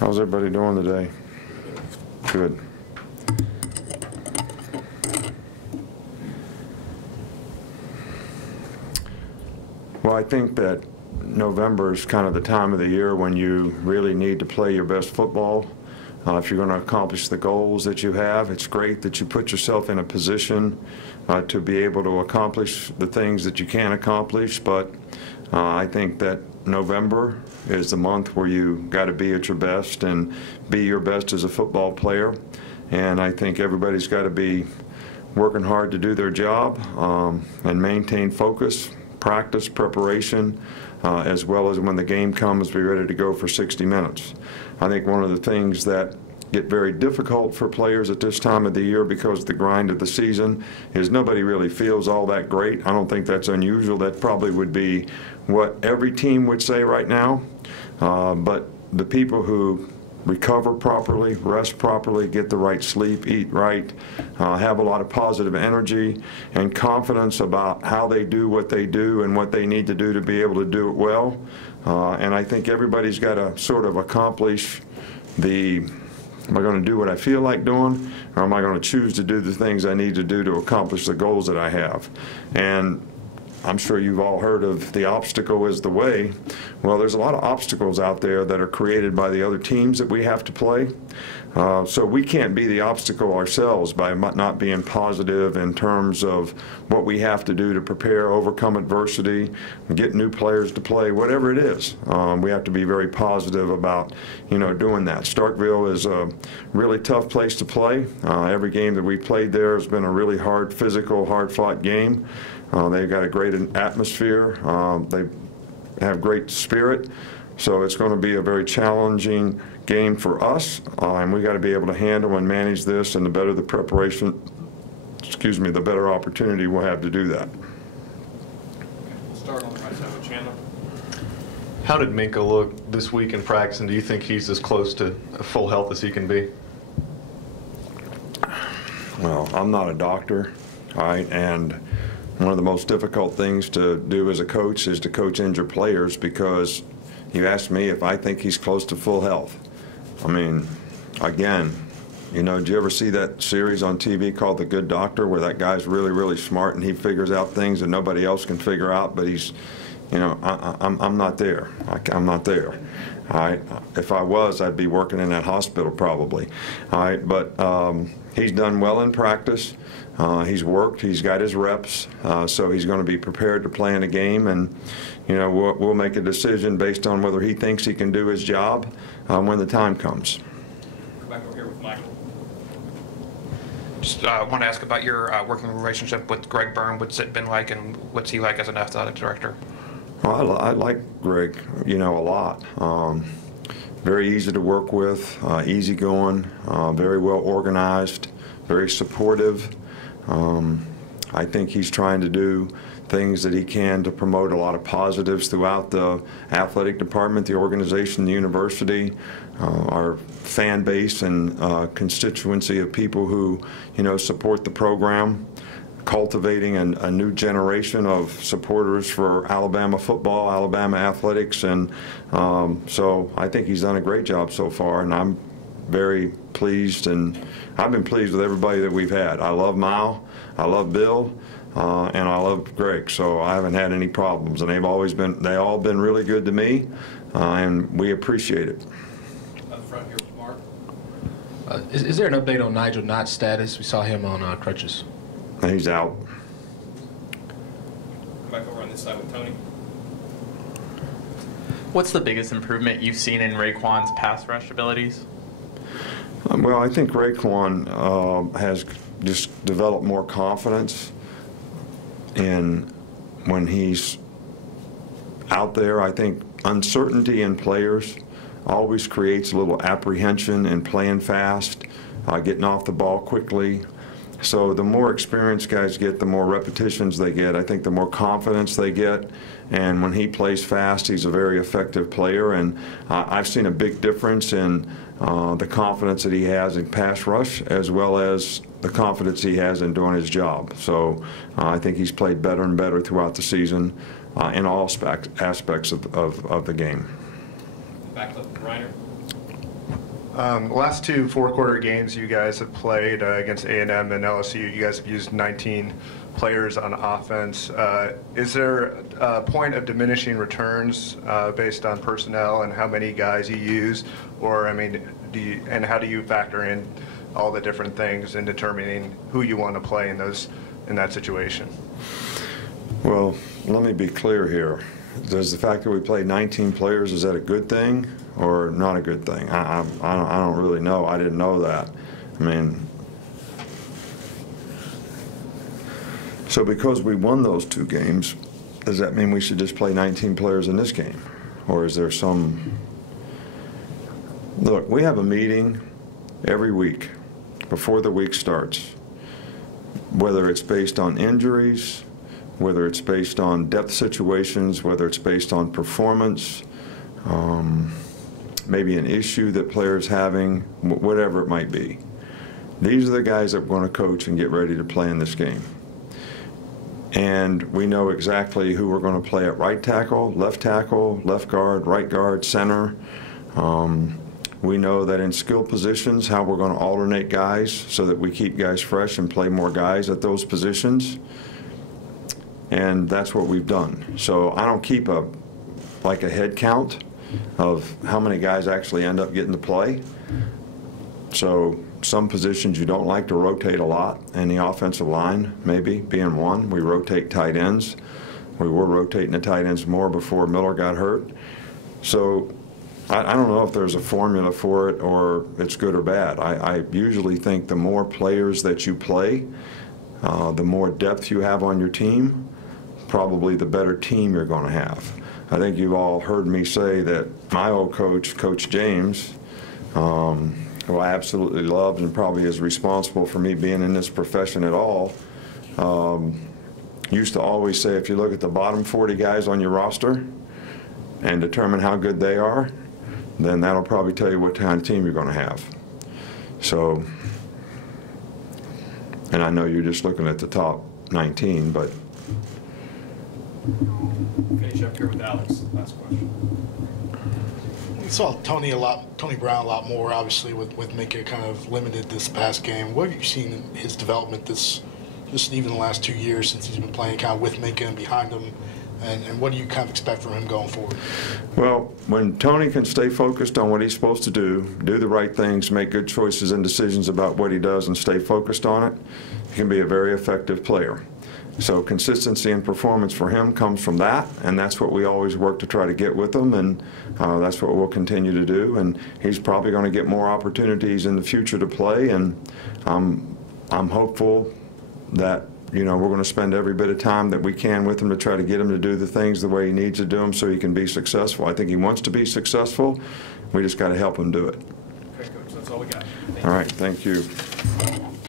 How's everybody doing today? Good. Well, I think that November is kind of the time of the year when you really need to play your best football. If you're going to accomplish the goals that you have, it's great that you put yourself in a position to be able to accomplish the things that you can accomplish, but I think that November is the month where you got to be at your best and be your best as a football player. And I think everybody's got to be working hard to do their job and maintain focus, practice, preparation, as well as when the game comes, be ready to go for 60 minutes. I think one of the things that get very difficult for players at this time of the year because of the grind of the season is nobody really feels all that great. I don't think that's unusual. That probably would be what every team would say right now. But the people who recover properly, rest properly, get the right sleep, eat right, have a lot of positive energy and confidence about how they do what they do and what they need to do to be able to do it well. And I think everybody's got to sort of accomplish am I going to do what I feel like doing, or am I going to choose to do the things I need to do to accomplish the goals that I have? And I'm sure you've all heard of the obstacle is the way. Well, there's a lot of obstacles out there that are created by the other teams that we have to play. So we can't be the obstacle ourselves by not being positive in terms of what we have to do to prepare, overcome adversity, get new players to play, whatever it is. We have to be very positive about, doing that. Starkville is a really tough place to play. Every game that we played there has been a really hard, physical, hard-fought game. They've got a great atmosphere. They have great spirit. So it's going to be a very challenging game for us, and we got to be able to handle and manage this, and the better the preparation, the better opportunity we'll have to do that. We'll start on the right side with Chandler. How did Minka look this week in practice, and do you think he's as close to full health as he can be? Well, I'm not a doctor, all right, and one of the most difficult things to do as a coach is to coach injured players, because you asked me if I think he's close to full health. I mean, again, did you ever see that series on TV called The Good Doctor, where that guy's really, really smart and he figures out things that nobody else can figure out, but he's, I'm not there. I'm not there. All right. If I was, I'd be working in that hospital probably. All right. But he's done well in practice. He's worked. He's got his reps. So he's going to be prepared to play in a game, and we'll make a decision based on whether he thinks he can do his job when the time comes. Go back over here with Michael. Just want to ask about your working relationship with Greg Byrne. What's it been like, and what's he like as an athletic director? Well, I like Greg, a lot. Very easy to work with, easygoing, very well organized, very supportive. I think he's trying to do things that he can to promote a lot of positives throughout the athletic department, the organization, the university, our fan base and constituency of people who, support the program, cultivating a new generation of supporters for Alabama football, Alabama athletics, and so I think he's done a great job so far, and I'm very pleased, and I've been pleased with everybody that we've had. I love Mal, I love Bill, and I love Greg, so I haven't had any problems, and they all been really good to me, and we appreciate it. Up front here with Mark. Is there an update on Nigel Knott's status? We saw him on crutches. He's out. Go back over on this side with Tony. What's the biggest improvement you've seen in Raekwon's pass rush abilities? Well, I think Raekwon has just developed more confidence in when he's out there. I think uncertainty in players always creates a little apprehension in playing fast, getting off the ball quickly. So the more experienced guys get, the more repetitions they get. I think the more confidence they get. And when he plays fast, he's a very effective player. And I've seen a big difference in the confidence that he has in pass rush, as well as the confidence he has in doing his job. So I think he's played better and better throughout the season in all aspects of the game. Back up to Reiner. Last two four-quarter games you guys have played against A&M and LSU, you guys have used 19 players on offense. Is there a point of diminishing returns based on personnel and how many guys you use? Or, I mean, and how do you factor in all the different things in determining who you want to play in that situation? Well, let me be clear here. Does the fact that we play 19 players, is that a good thing or not a good thing? I don't really know. I didn't know that. I mean, so because we won those two games, does that mean we should just play 19 players in this game? Or is there some... Look, we have a meeting every week before the week starts, whether it's based on injuries, whether it's based on depth situations, whether it's based on performance, maybe an issue that players having, whatever it might be. These are the guys that we're going to coach and get ready to play in this game. And we know exactly who we're going to play at right tackle, left guard, right guard, center. We know that in skill positions, how we're going to alternate guys so that we keep guys fresh and play more guys at those positions. And that's what we've done. So I don't keep a head count of how many guys actually end up getting to play. So some positions you don't like to rotate a lot, and the offensive line maybe being one. We rotate tight ends. We were rotating the tight ends more before Miller got hurt. So I don't know if there's a formula for it or it's good or bad. I usually think the more players that you play, the more depth you have on your team, probably the better team you're going to have. I think you've all heard me say that my old coach, Coach James, who I absolutely loved and probably is responsible for me being in this profession at all, used to always say, if you look at the bottom 40 guys on your roster and determine how good they are, then that'll probably tell you what kind of team you're going to have. So, and I know you're just looking at the top 19, but. Finish up here with Alex. Last question. We saw Tony Brown a lot more, obviously, with Minka kind of limited this past game. What have you seen in his development just even the last 2 years since he's been playing kind of with Minka and behind him? And what do you kind of expect from him going forward? Well, when Tony can stay focused on what he's supposed to do the right things, make good choices and decisions about what he does and stay focused on it, he can be a very effective player. So consistency and performance for him comes from that, and that's what we always work to try to get with him, and that's what we'll continue to do. And he's probably going to get more opportunities in the future to play, and I'm hopeful that we're going to spend every bit of time that we can with him to try to get him to do the things the way he needs to do them so he can be successful. I think he wants to be successful. We just got to help him do it. Okay, Coach, that's all we got. All right, thank you.